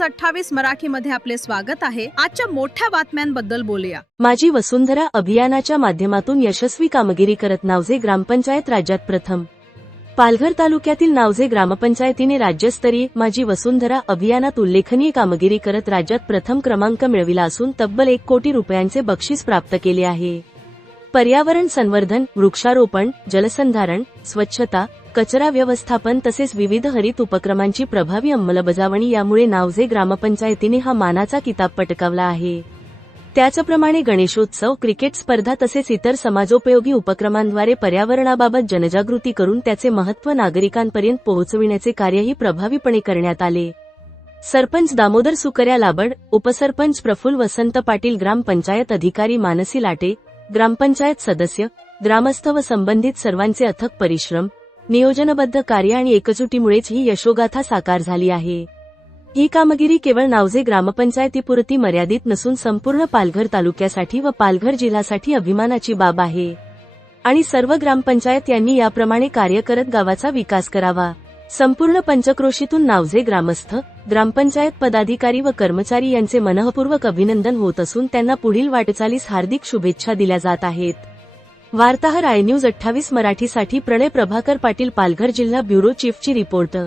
28 मराठीमध्ये आपले स्वागत आहे। आजच्या मोठ्या बातम्यांबद्दल बोलूया। माझी वसुंधरा अभियानाच्या माध्यमातून यशस्वी कामगिरी करत नावजे ग्रामपंचायत राज्यात प्रथम। पालघर तालुक्यातील नावजे ग्रामपंचायतीने राज्यस्तरीय माझी वसुंधरा अभियानात उल्लेखनीय कामगिरी करत राज्यात प्रथम क्रमांक मिळविला असून तब्बल 1 कोटी रुपयांचे बक्षीस प्राप्त केले आहे। पर्यावरण संवर्धन, वृक्षारोपण, जलसंधारण, स्वच्छता, कचरा व्यवस्थापन तसेच विविध हरित उपक्रमांची प्रभावी अंमलबजावणी यामुळे नावजे ग्रामपंचायतीने हा मानाचा किताब पटकावला आहे। त्याचप्रमाणे गणेशोत्सव, क्रिकेट स्पर्धा तसेच इतर समाजोपयोगी उपक्रमांद्वारे पर्यावरणाबाबत जनजागृती करून त्याचे महत्त्व नागरिकांपर्यंत पोहोचविण्याचे कार्यही प्रभावीपणे करण्यात आले। सरपंच दामोदर सुकर्या लाबड, उपसरपंच प्रफुल्ल वसंत पाटील, ग्रामपंचायत अधिकारी मानसी लाटे, ग्रामपंचायत सदस्य, ग्रामस्थ व संबंधित सर्वांचे अथक परिश्रम, नियोजनबद्ध कार्य आणि एकजुटीमुळेच ही यशोगाथा साकार झाली आहे। ही कामगिरी केवळ नावजे ग्रामपंचायतीपुरती मर्यादित नसून संपूर्ण पालघर तालुक्यासाठी व पालघर जिल्ह्यासाठी अभिमानाची बाब आहे आणि सर्व ग्रामपंचायत यांनी याप्रमाणे कार्य करत गावाचा विकास करावा। संपूर्ण पंचक्रोशीतून नावजे ग्रामस्थ, ग्रामपंचायत पदाधिकारी व कर्मचारी यांचे मनःपूर्वक अभिनंदन होत असून त्यांना पुढील वाटचालीस हार्दिक शुभेच्छा दिल्या जात आहेत। वार्ताहर आय न्यूज 28 मराठीसाठी प्रणय प्रभाकर पाटील, पालघर जिल्हा ब्युरो चीफची रिपोर्टर।